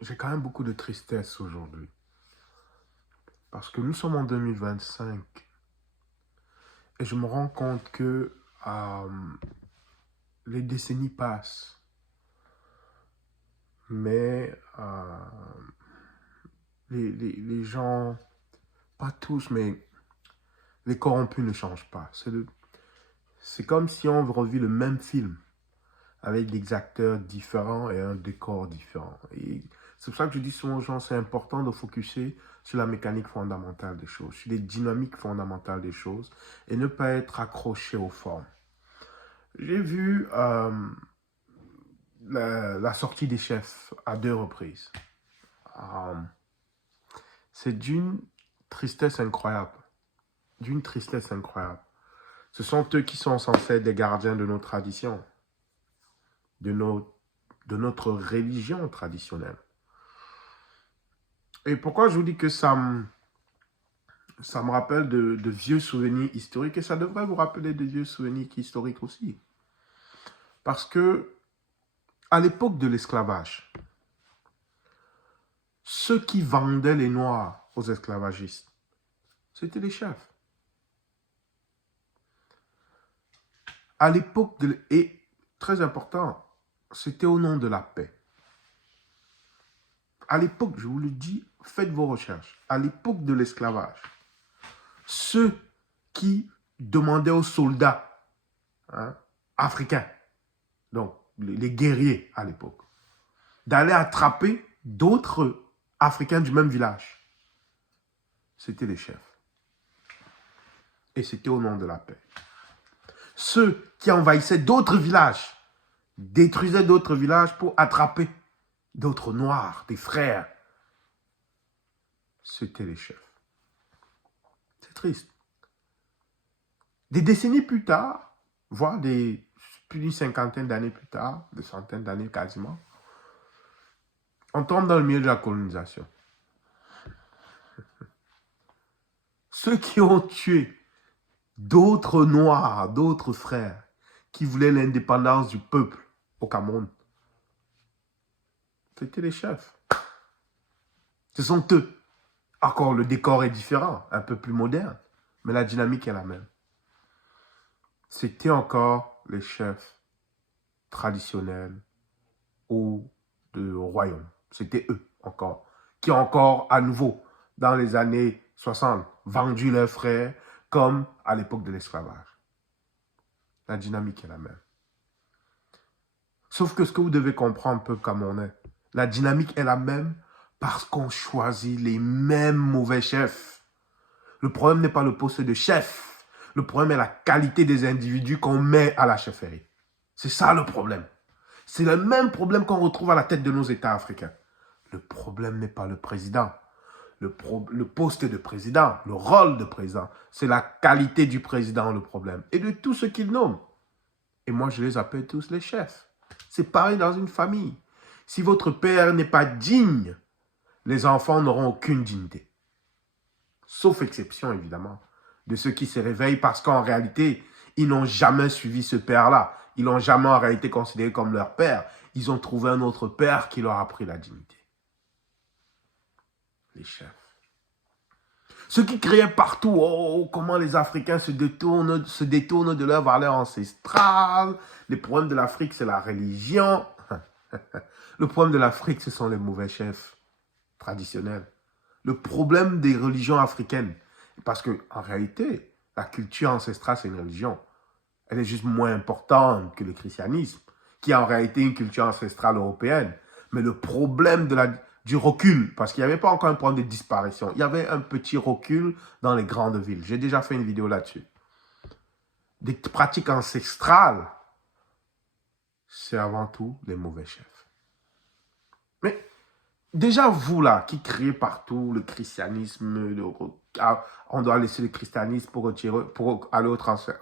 J'ai quand même beaucoup de tristesse aujourd'hui. Parce que nous sommes en 2025 et je me rends compte que les décennies passent, mais les gens, pas tous, mais les corrompus ne changent pas. C'est comme si on revit le même film avec des acteurs différents et un décor différent. Et c'est pour ça que je dis souvent aux gens, c'est important de focuser sur la mécanique fondamentale des choses, sur les dynamiques fondamentales des choses, et ne pas être accroché aux formes. J'ai vu la sortie des chefs à 2 reprises. Euh, c'est d'une tristesse incroyable. D'une tristesse incroyable. Ce sont eux qui sont censés être des gardiens de nos traditions, de notre religion traditionnelle. Et pourquoi je vous dis que ça me rappelle de vieux souvenirs historiques, et ça devrait vous rappeler de vieux souvenirs historiques aussi. Parce que, à l'époque de l'esclavage, ceux qui vendaient les Noirs aux esclavagistes, c'était les chefs. À l'époque et très important, c'était au nom de la paix. À l'époque, je vous le dis, faites vos recherches. À l'époque de l'esclavage, ceux qui demandaient aux soldats africains, donc les guerriers à l'époque, d'aller attraper d'autres Africains du même village, c'était les chefs. Et c'était au nom de la paix. Ceux qui envahissaient d'autres villages, détruisaient d'autres villages pour attraper d'autres noirs, des frères, c'était les chefs. C'est triste. Des décennies plus tard, voire plus d'une cinquantaine d'années plus tard, des centaines d'années quasiment, on tombe dans le milieu de la colonisation. Ceux qui ont tué d'autres noirs, d'autres frères, qui voulaient l'indépendance du peuple au Cameroun, c'était les chefs. Ce sont eux. Encore, le décor est différent, un peu plus moderne, mais la dynamique est la même. C'était encore les chefs traditionnels ou de royaume. C'était eux encore, qui ont encore à nouveau, dans les années 60, vendu leurs frères comme à l'époque de l'esclavage. La dynamique est la même. Sauf que ce que vous devez comprendre, peuple camerounais, la dynamique est la même parce qu'on choisit les mêmes mauvais chefs. Le problème n'est pas le poste de chef. Le problème est la qualité des individus qu'on met à la chefferie. C'est ça le problème. C'est le même problème qu'on retrouve à la tête de nos États africains. Le problème n'est pas le président. Le poste de président, le rôle de président, c'est la qualité du président le problème. Et de tout ce qu'il nomme. Et moi, je les appelle tous les chefs. C'est pareil dans une famille. Si votre père n'est pas digne, les enfants n'auront aucune dignité. Sauf exception, évidemment, de ceux qui se réveillent parce qu'en réalité, ils n'ont jamais suivi ce père-là. Ils l'ont jamais en réalité considéré comme leur père. Ils ont trouvé un autre père qui leur a pris la dignité. Les chefs. Ceux qui criaient partout, oh, comment les Africains se détournent de leurs valeurs ancestrales. Les problèmes de l'Afrique, c'est la religion. Le problème de l'Afrique, ce sont les mauvais chefs traditionnels. Le problème des religions africaines, parce qu'en réalité, la culture ancestrale, c'est une religion. Elle est juste moins importante que le christianisme, qui est en réalité une culture ancestrale européenne. Mais le problème du recul, parce qu'il n'y avait pas encore un problème de disparition, il y avait un petit recul dans les grandes villes. J'ai déjà fait une vidéo là-dessus. Des pratiques ancestrales, c'est avant tout les mauvais chefs. Mais déjà, vous là, qui criez partout le christianisme, on doit laisser le christianisme pour aller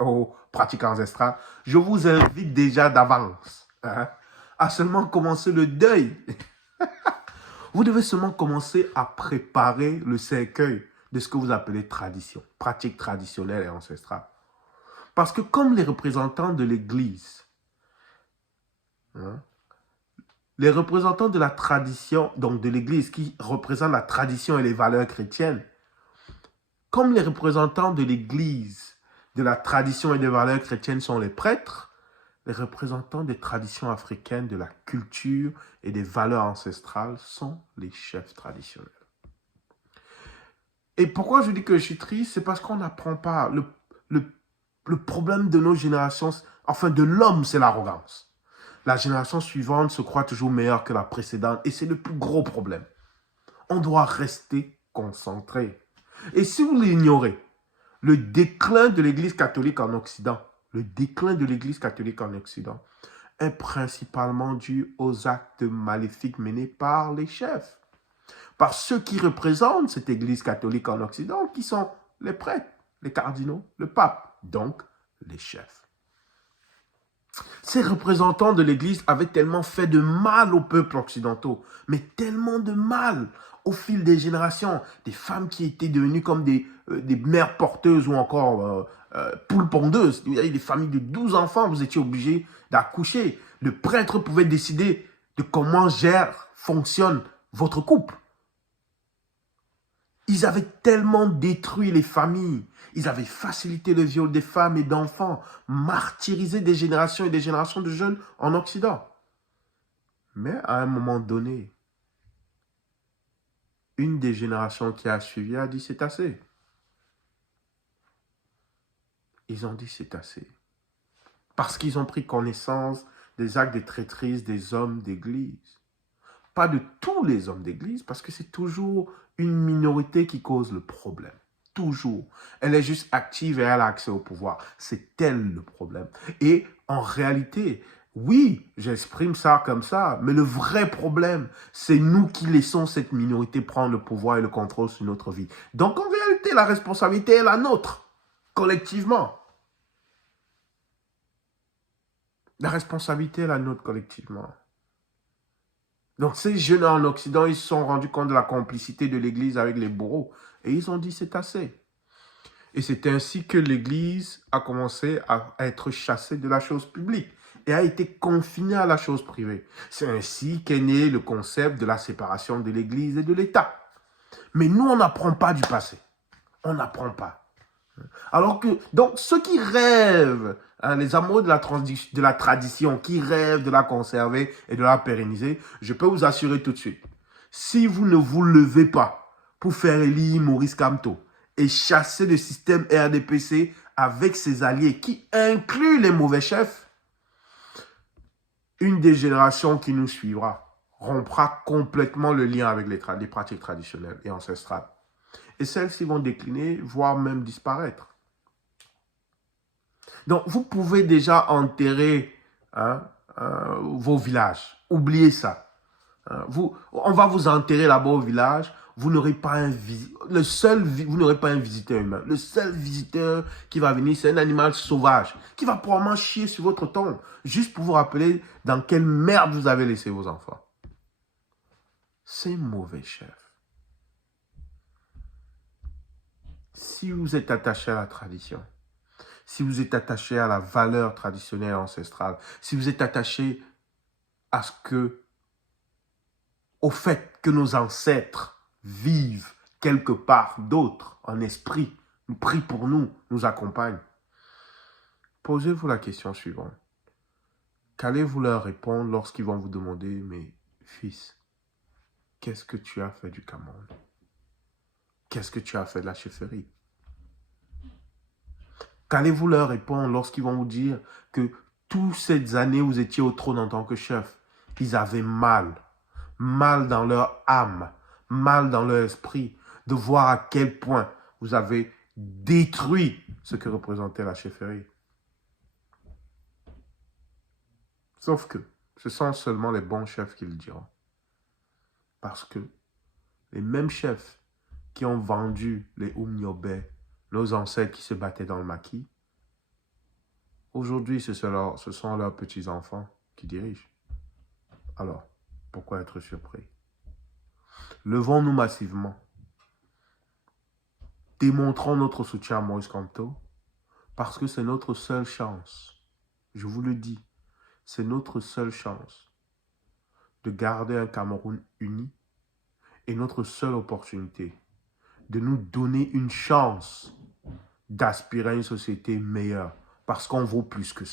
aux pratiques ancestrales, je vous invite déjà d'avance à seulement commencer le deuil. Vous devez seulement commencer à préparer le cercueil de ce que vous appelez tradition, pratique traditionnelle et ancestrale. Parce que comme les représentants de l'Église, les représentants de la tradition, donc de l'Église, qui représentent la tradition et les valeurs chrétiennes, comme les représentants de l'Église, de la tradition et des valeurs chrétiennes sont les prêtres, les représentants des traditions africaines, de la culture et des valeurs ancestrales sont les chefs traditionnels. Et pourquoi je dis que je suis triste? C'est parce qu'on n'apprend pas. Le problème de nos générations, enfin de l'homme, c'est l'arrogance. La génération suivante se croit toujours meilleure que la précédente et c'est le plus gros problème. On doit rester concentré. Et si vous l'ignorez, le déclin de l'Église catholique en Occident, le déclin de l'Église catholique en Occident est principalement dû aux actes maléfiques menés par les chefs. Par ceux qui représentent cette Église catholique en Occident, qui sont les prêtres, les cardinaux, le pape, donc les chefs. Ces représentants de l'Église avaient tellement fait de mal aux peuples occidentaux, mais tellement de mal au fil des générations. Des femmes qui étaient devenues comme des mères porteuses ou encore poules pondeuses. Vous avez des familles de 12 enfants, vous étiez obligés d'accoucher. Le prêtre pouvait décider de comment fonctionne votre couple. Ils avaient tellement détruit les familles. Ils avaient facilité le viol des femmes et d'enfants, martyrisé des générations et des générations de jeunes en Occident. Mais à un moment donné, une des générations qui a suivi a dit c'est assez. Ils ont dit c'est assez. Parce qu'ils ont pris connaissance des actes de traîtrise des hommes d'église. Pas de tous les hommes d'église, parce que c'est toujours une minorité qui cause le problème. Toujours. Elle est juste active et elle a accès au pouvoir. C'est elle le problème. Et en réalité, oui, j'exprime ça comme ça, mais le vrai problème, c'est nous qui laissons cette minorité prendre le pouvoir et le contrôle sur notre vie. Donc en réalité, la responsabilité est la nôtre, collectivement. La responsabilité est la nôtre collectivement. Donc ces jeunes en Occident, ils se sont rendus compte de la complicité de l'Église avec les bourreaux. Et ils ont dit c'est assez. Et c'est ainsi que l'Église a commencé à être chassée de la chose publique et a été confinée à la chose privée. C'est ainsi qu'est né le concept de la séparation de l'Église et de l'État. Mais nous, on n'apprend pas du passé. On n'apprend pas. Alors que, donc, ceux qui rêvent, les amoureux de la tradition, qui rêvent de la conserver et de la pérenniser, je peux vous assurer tout de suite, si vous ne vous levez pas pour faire élire Maurice Kamto et chasser le système RDPC avec ses alliés, qui incluent les mauvais chefs, une des générations qui nous suivra rompra complètement le lien avec les pratiques traditionnelles et ancestrales. Et celles-ci vont décliner, voire même disparaître. Donc, vous pouvez déjà enterrer vos villages. Oubliez ça. On va vous enterrer là-bas au village. Vous n'aurez pas un visiteur humain. Le seul visiteur qui va venir, c'est un animal sauvage qui va probablement chier sur votre tombe juste pour vous rappeler dans quelle merde vous avez laissé vos enfants. C'est mauvais, chef. Si vous êtes attaché à la tradition, si vous êtes attaché à la valeur traditionnelle ancestrale, si vous êtes attaché au fait que nos ancêtres vivent quelque part d'autre, en esprit, nous prient pour nous, nous accompagnent, posez-vous la question suivante. Qu'allez-vous leur répondre lorsqu'ils vont vous demander, mais fils, qu'est-ce que tu as fait du Cameroun? Qu'est-ce que tu as fait de la chefferie? Qu'allez-vous leur répondre lorsqu'ils vont vous dire que toutes ces années où vous étiez au trône en tant que chef, ils avaient mal dans leur âme, mal dans leur esprit, de voir à quel point vous avez détruit ce que représentait la chefferie. Sauf que ce sont seulement les bons chefs qui le diront. Parce que les mêmes chefs qui ont vendu les Oumniobé, nos ancêtres qui se battaient dans le maquis, aujourd'hui, ce sont leurs petits-enfants qui dirigent. Alors, pourquoi être surpris? Levons-nous massivement. Démontrons notre soutien à Maurice Kamto parce que c'est notre seule chance. Je vous le dis, c'est notre seule chance de garder un Cameroun uni est notre seule opportunité de nous donner une chance d'aspirer à une société meilleure parce qu'on vaut plus que ça.